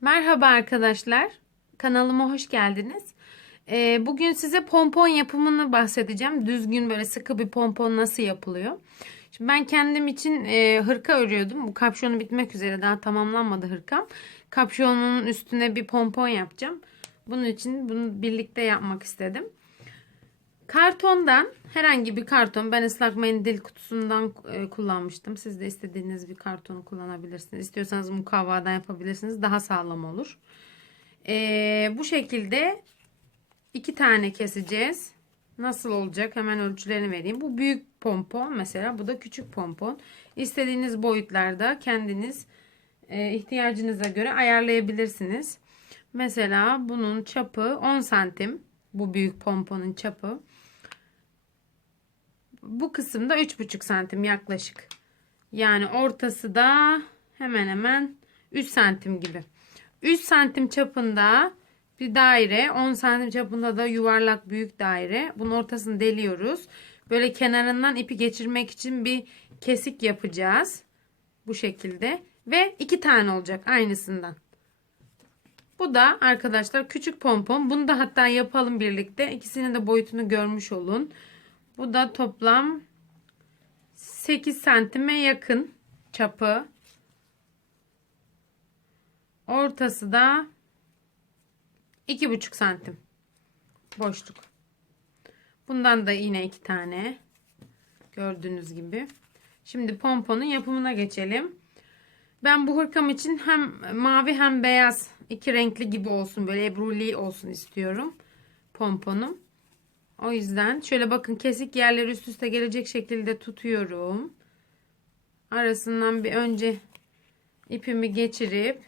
Merhaba arkadaşlar. Kanalıma hoş geldiniz. Ee, bugün size pompon yapımını bahsedeceğim. Düzgün böyle sıkı bir pompon nasıl yapılıyor. Şimdi ben kendim için e, hırka örüyordum. Bu kapşonu bitmek üzere daha tamamlanmadı hırkam. Kapşonun üstüne bir pompon yapacağım. Bunun için bunu birlikte yapmak istedim. Kartondan herhangi bir karton ben ıslak mendil kutusundan e, kullanmıştım. Siz de istediğiniz bir kartonu kullanabilirsiniz. İstiyorsanız mukavvadan yapabilirsiniz. Daha sağlam olur. E, bu şekilde iki tane keseceğiz. Nasıl olacak? Hemen ölçülerini vereyim. Bu büyük pompon mesela. Bu da küçük pompon. İstediğiniz boyutlarda kendiniz e, ihtiyacınıza göre ayarlayabilirsiniz. Mesela bunun çapı 10 santim. Bu büyük pomponun çapı. Bu kısımda 3,5 santim yaklaşık. Yani ortası da hemen hemen 3 santim gibi. 3 santim çapında bir daire. 10 santim çapında da yuvarlak büyük daire. Bunun ortasını deliyoruz. Böyle kenarından ipi geçirmek için bir kesik yapacağız. Bu şekilde. Ve iki tane olacak aynısından. Bu da arkadaşlar küçük pompon. Bunu da hatta yapalım birlikte. İkisinin de boyutunu görmüş olun. Bu da toplam 8 santime yakın çapı. Ortası da 2,5 santim boşluk. Bundan da yine iki tane gördüğünüz gibi. Şimdi pomponun yapımına geçelim. Ben bu hırkam için hem mavi hem beyaz iki renkli gibi olsun böyle ebruli olsun istiyorum pomponum. O yüzden şöyle bakın kesik yerleri üst üste gelecek şekilde tutuyorum. Arasından bir önce ipimi geçirip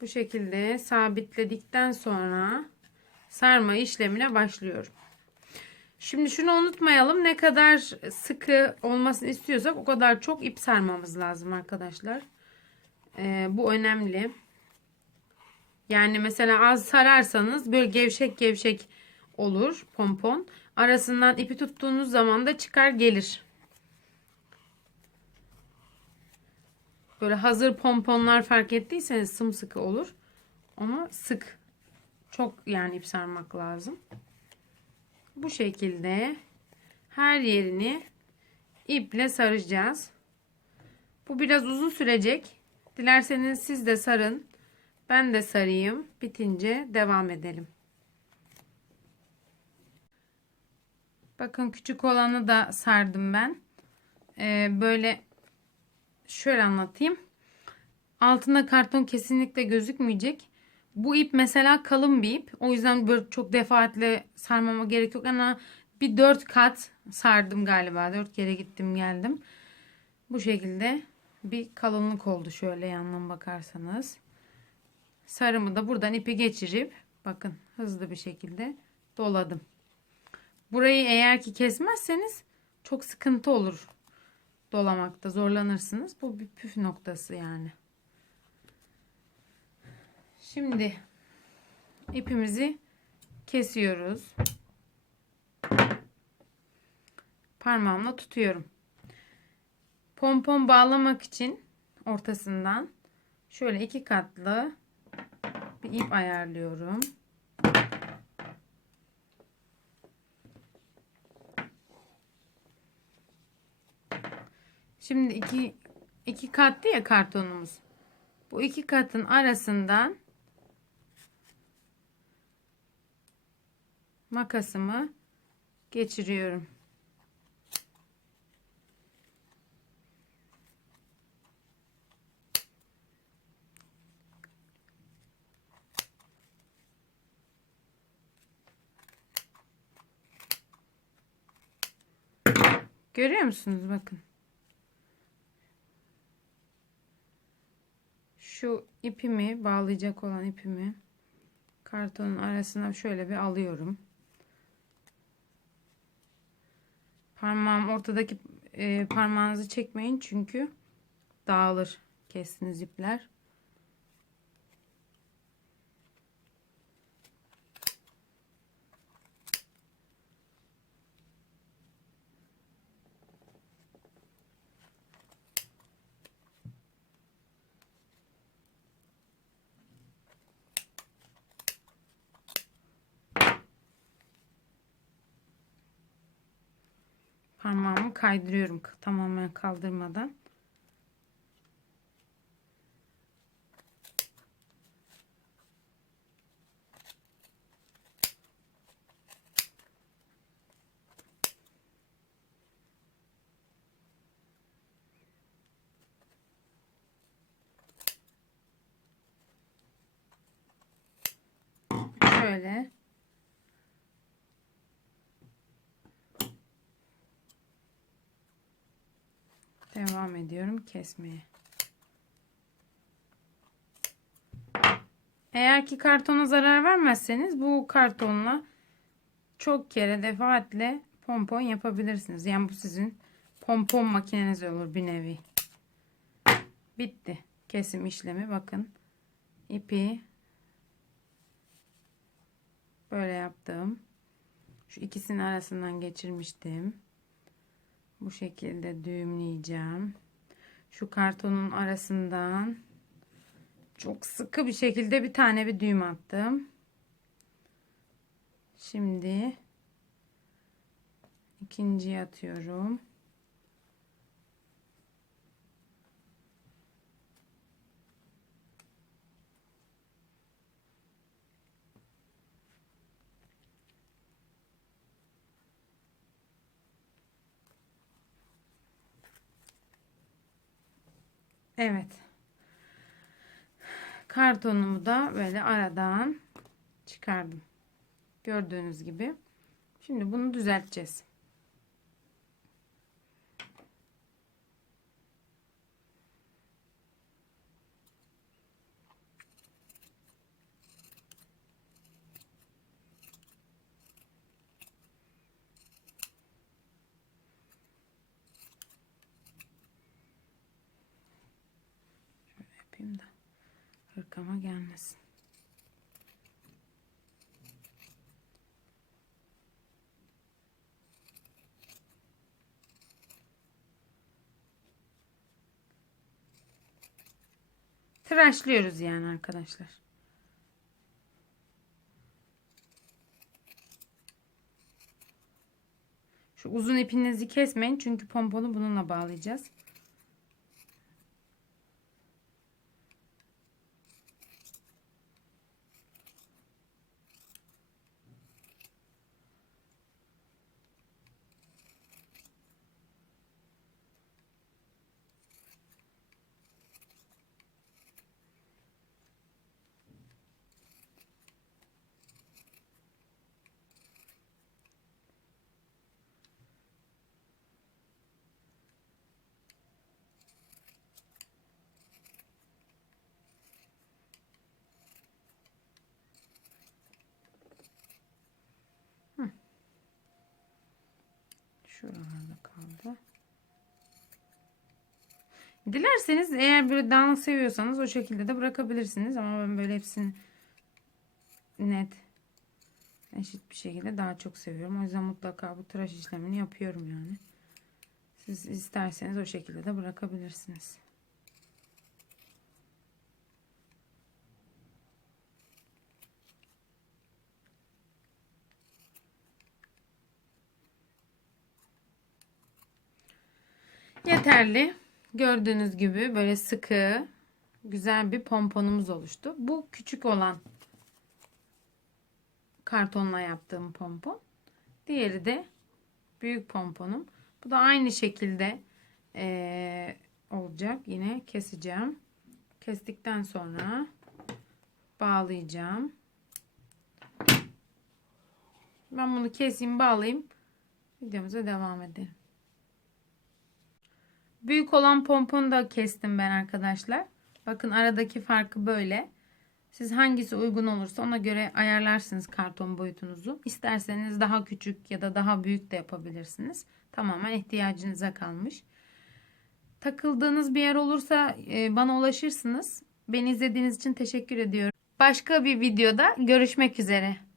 bu şekilde sabitledikten sonra sarma işlemine başlıyorum. Şimdi şunu unutmayalım. Ne kadar sıkı olmasını istiyorsak o kadar çok ip sarmamız lazım arkadaşlar. Ee, bu önemli. Yani mesela az sararsanız böyle gevşek gevşek olur pompon. Arasından ipi tuttuğunuz zaman da çıkar gelir. Böyle hazır pomponlar fark ettiyseniz sımsıkı olur. Ama sık. Çok yani ip sarmak lazım. Bu şekilde her yerini iple saracağız. Bu biraz uzun sürecek. Dilerseniz siz de sarın. Ben de sarayım. Bitince devam edelim. Bakın küçük olanı da sardım ben. Ee, böyle şöyle anlatayım. Altında karton kesinlikle gözükmeyecek. Bu ip mesela kalın bir ip. O yüzden böyle çok defaatle sarmama gerek yok. Ama bir dört kat sardım galiba. Dört kere gittim geldim. Bu şekilde bir kalınlık oldu şöyle yandan bakarsanız. Sarımı da buradan ipi geçirip bakın hızlı bir şekilde doladım. Burayı eğer ki kesmezseniz çok sıkıntı olur. Dolamakta zorlanırsınız. Bu bir püf noktası yani. Şimdi ipimizi kesiyoruz. Parmağımla tutuyorum. Pompon bağlamak için ortasından şöyle iki katlı bir ip ayarlıyorum. Şimdi iki, iki katlı ya kartonumuz. Bu iki katın arasından makasımı geçiriyorum. Görüyor musunuz? Bakın. Şu ipimi bağlayacak olan ipimi kartonun arasına şöyle bir alıyorum. Parmağım ortadaki e, parmağınızı çekmeyin çünkü dağılır kestiğiniz ipler. Parmağımı kaydırıyorum tamamen kaldırmadan. Şöyle. Devam ediyorum kesmeye. Eğer ki kartona zarar vermezseniz bu kartonla çok kere defaatle pompon yapabilirsiniz. Yani bu sizin pompon makineniz olur bir nevi. Bitti. Kesim işlemi bakın. ipi böyle yaptım. Şu ikisinin arasından geçirmiştim. Bu şekilde düğümleyeceğim. Şu kartonun arasından çok sıkı bir şekilde bir tane bir düğüm attım. Şimdi ikinciyi atıyorum. Evet. Kartonumu da böyle aradan çıkardım. Gördüğünüz gibi. Şimdi bunu düzelteceğiz. yapayım da hırkama gelmesin. Tıraşlıyoruz yani arkadaşlar. Şu uzun ipinizi kesmeyin çünkü pomponu bununla bağlayacağız. Şuralarda kaldı. Dilerseniz eğer böyle dağınık seviyorsanız o şekilde de bırakabilirsiniz. Ama ben böyle hepsini net eşit bir şekilde daha çok seviyorum. O yüzden mutlaka bu tıraş işlemini yapıyorum yani. Siz isterseniz o şekilde de bırakabilirsiniz. Yeterli. Gördüğünüz gibi böyle sıkı güzel bir pomponumuz oluştu. Bu küçük olan kartonla yaptığım pompon. Diğeri de büyük pomponum. Bu da aynı şekilde ee, olacak. Yine keseceğim. Kestikten sonra bağlayacağım. Ben bunu keseyim bağlayayım. Videomuza devam edelim. Büyük olan pomponu da kestim ben arkadaşlar. Bakın aradaki farkı böyle. Siz hangisi uygun olursa ona göre ayarlarsınız karton boyutunuzu. İsterseniz daha küçük ya da daha büyük de yapabilirsiniz. Tamamen ihtiyacınıza kalmış. Takıldığınız bir yer olursa e, bana ulaşırsınız. Beni izlediğiniz için teşekkür ediyorum. Başka bir videoda görüşmek üzere.